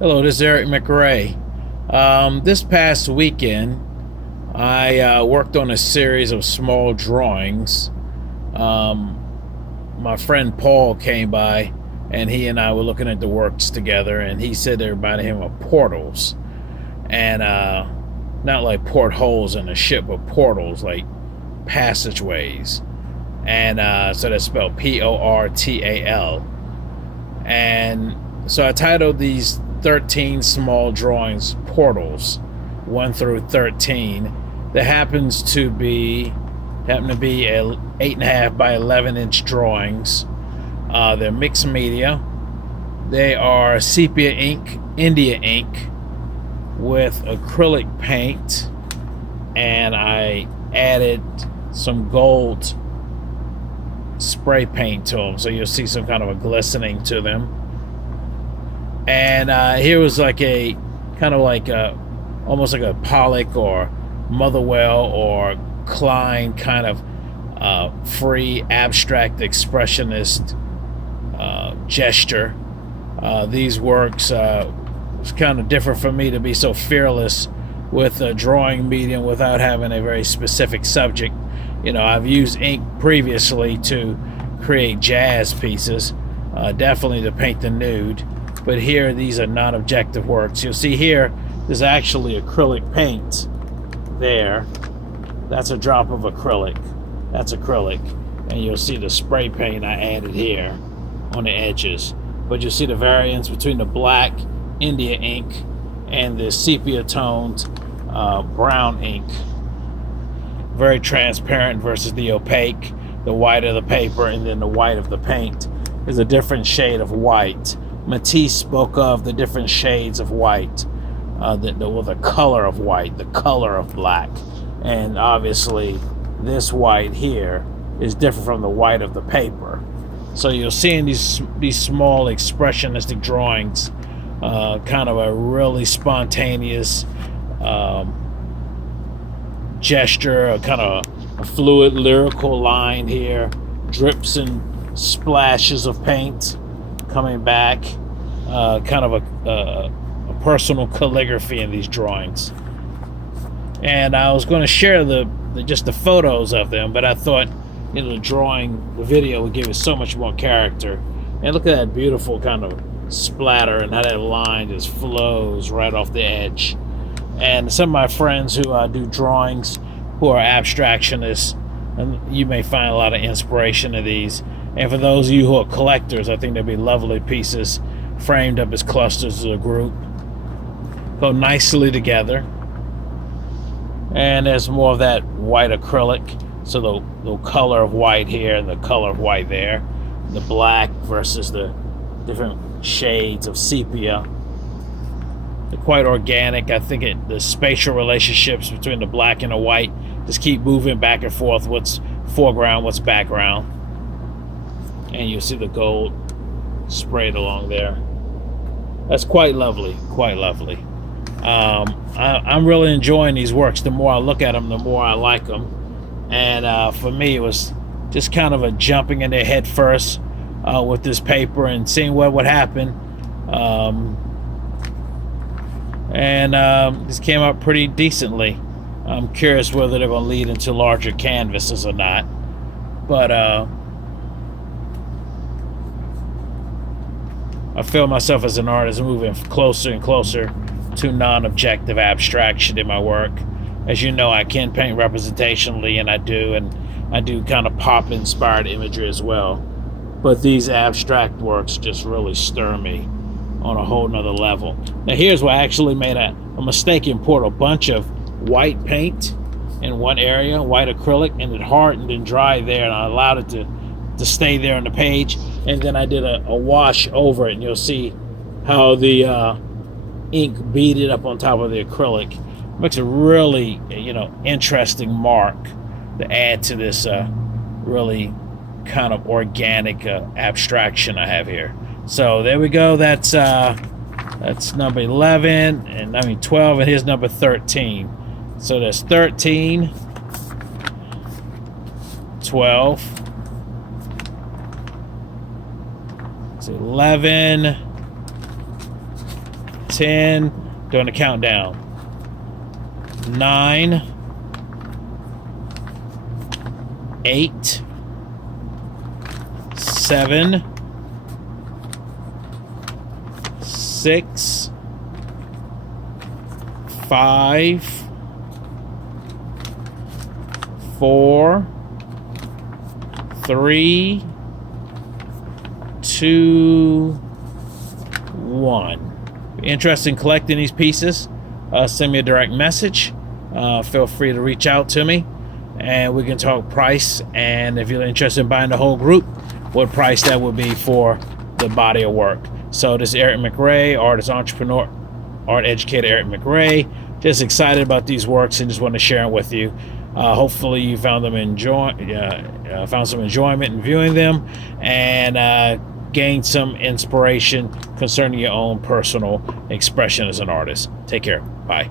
Hello, this is Eric McRae. This past weekend, I worked on a series of small drawings. My friend Paul came by, and he and I were looking at the works together, and he said they reminded him of portals. And not like portholes in a ship, but portals, like passageways. And so that's spelled Portal. And so I titled these 13 small drawings portals, 1 through 13. That happen to be a 8.5 by 11-inch drawings. They're mixed media. They are sepia ink, India ink, with acrylic paint, and I added some gold spray paint to them, so you'll see some kind of a glistening to them. And here was like a kind of like almost like a Pollock or Motherwell or Klein kind of free abstract expressionist gesture. These works was kind of different for me to be so fearless with a drawing medium without having a very specific subject. You know, I've used ink previously to create jazz pieces, definitely to paint the nude. But here, these are non-objective works. You'll see here, there's actually acrylic paint there. That's a drop of acrylic. That's acrylic. And you'll see the spray paint I added here on the edges. But you'll see the variance between the black India ink and the sepia-toned brown ink. Very transparent versus the opaque. The white of the paper and then the white of the paint is a different shade of white. Matisse spoke of the different shades of white, the color of white, the color of black. And obviously, this white here is different from the white of the paper. So you'll see in these small expressionistic drawings, kind of a really spontaneous gesture, a kind of a fluid lyrical line here, drips and splashes of paint coming back, kind of a personal calligraphy in these drawings. And I was going to share just the photos of them, but I thought, the video would give it so much more character. And look at that beautiful kind of splatter and how that line just flows right off the edge. And some of my friends who do drawings, who are abstractionists, and you may find a lot of inspiration in these. And for those of you who are collectors, I think they'd be lovely pieces framed up as clusters of a group. Go nicely together. And there's more of that white acrylic. So the color of white here and the color of white there. The black versus the different shades of sepia. They're quite organic. I think the spatial relationships between the black and the white just keep moving back and forth. What's foreground, what's background. And you'll see the gold sprayed along there. That's quite lovely, quite lovely. I'm really enjoying these works. The more I look at them, the more I like them. And for me, it was just kind of a jumping in their head first with this paper and seeing what would happen. And this came out pretty decently. I'm curious whether they're going to lead into larger canvases or not. But I feel myself as an artist moving closer and closer to non-objective abstraction in my work. As you know, I can paint representationally, and I do kind of pop-inspired imagery as well. But these abstract works just really stir me on a whole nother level. Now here's where I actually made a mistake and poured a bunch of white paint in one area, white acrylic, and it hardened and dried there, and I allowed it to stay there on the page. And then I did a wash over it, and you'll see how the ink beaded up on top of the acrylic. Makes a really, interesting mark to add to this really kind of organic abstraction I have here. So there we go. That's number 11, and 12, and here's number 13. So there's 13, 12, it's 11, 10, doing the countdown. 9, 8, 7, 6, 5, 4, 3, 2, 1. Interested in collecting these pieces? Send me a direct message. Feel free to reach out to me, and we can talk price. And if you're interested in buying the whole group, what price that would be for the body of work. So this is Eric McRae, artist, entrepreneur, art educator Eric McRae. Just excited about these works and just want to share them with you. Hopefully you found them found some enjoyment in viewing them, and gained some inspiration concerning your own personal expression as an artist. Take care. Bye.